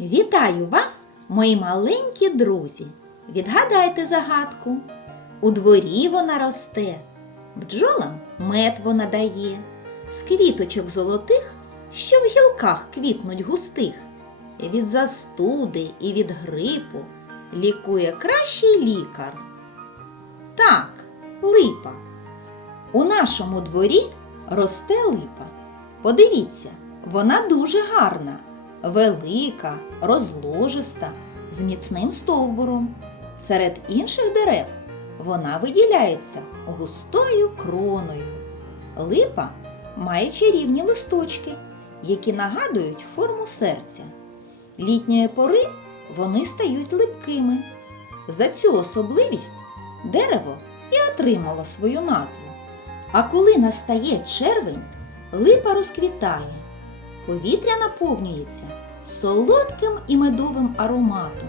Вітаю вас, мої маленькі друзі! Відгадайте загадку. У дворі вона росте, бджолам мед вона дає, з квіточок золотих, що в гілках квітнуть густих. Від застуди і від грипу лікує кращий лікар. Так, липа. У нашому дворі росте липа. Подивіться, вона дуже гарна, велика, розложиста, з міцним стовбуром. Серед інших дерев вона виділяється густою кроною. Липа має чарівні листочки, які нагадують форму серця. Літньої пори вони стають липкими. За цю особливість дерево і отримало свою назву. А коли настає червень, липа розквітає. Повітря наповнюється солодким і медовим ароматом,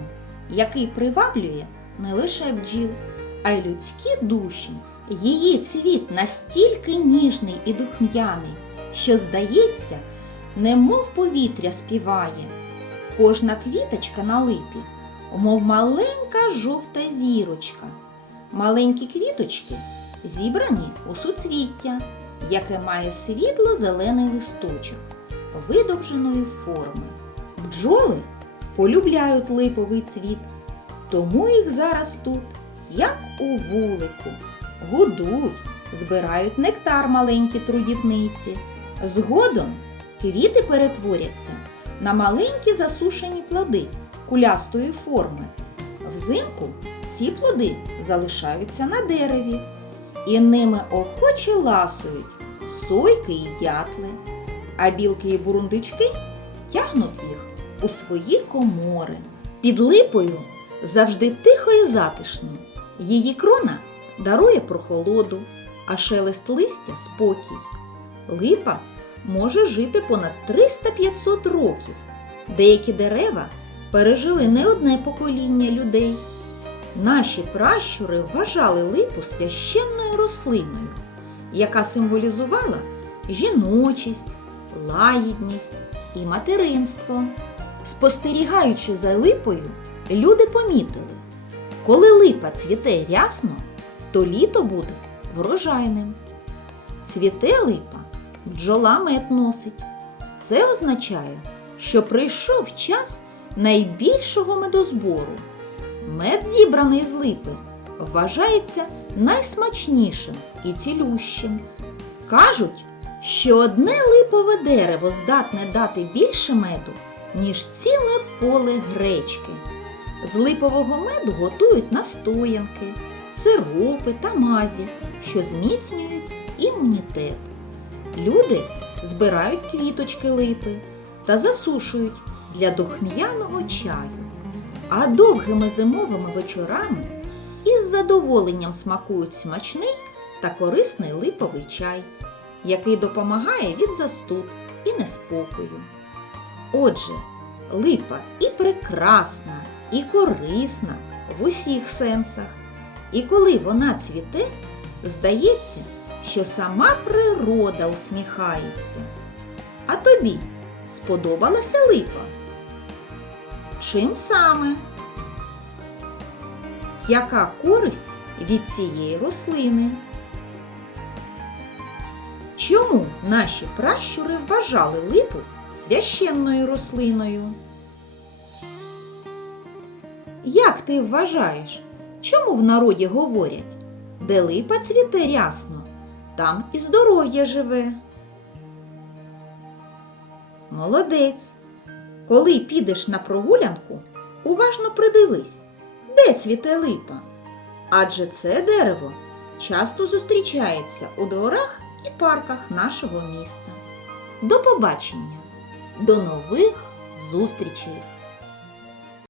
який приваблює не лише бджіл, а й людські душі. Її цвіт настільки ніжний і духм'яний, що, здається, немов повітря співає. Кожна квіточка на липі, мов маленька жовта зірочка. Маленькі квіточки зібрані у суцвіття, яке має світло-зелений листочок видовженої форми. Бджоли полюбляють липовий цвіт, тому їх зараз тут, як у вулику, гудуть, збирають нектар маленькі трудівниці. Згодом квіти перетворяться на маленькі засушені плоди кулястої форми. Взимку ці плоди залишаються на дереві, і ними охоче ласують сойки і дятли, а білки і бурундички тягнуть їх у свої комори. Під липою завжди тихо і затишно. Її крона дарує прохолоду, а шелест листя спокій. Липа може жити понад 300-500 років. Деякі дерева пережили не одне покоління людей. Наші пращури вважали липу священною рослиною, яка символізувала жіночість, лагідність і материнство. Спостерігаючи за липою, люди помітили, коли липа цвіте рясно, то літо буде врожайним. Цвіте липа, бджола мед носить. Це означає, що прийшов час найбільшого медозбору. Мед, зібраний з липи, вважається найсмачнішим і цілющим. Кажуть, що одне липове дерево здатне дати більше меду, ніж ціле поле гречки. З липового меду готують настоянки, сиропи та мазі, що зміцнюють імунітет. Люди збирають квіточки липи та засушують для духм'яного чаю. А довгими зимовими вечорами із задоволенням смакують смачний та корисний липовий чай, який допомагає від застуд і неспокою. Отже, липа і прекрасна, і корисна в усіх сенсах. І коли вона цвіте, здається, що сама природа усміхається. А тобі сподобалася липа? Чим саме? Яка користь від цієї рослини? Чому наші пращури вважали липу священною рослиною? Як ти вважаєш, чому в народі говорять, де липа цвіте рясно, там і здоров'я живе? Молодець! Коли підеш на прогулянку, уважно придивись, де цвіте липа. Адже це дерево часто зустрічається у дворах і парках нашого міста. До побачення! До нових зустрічей!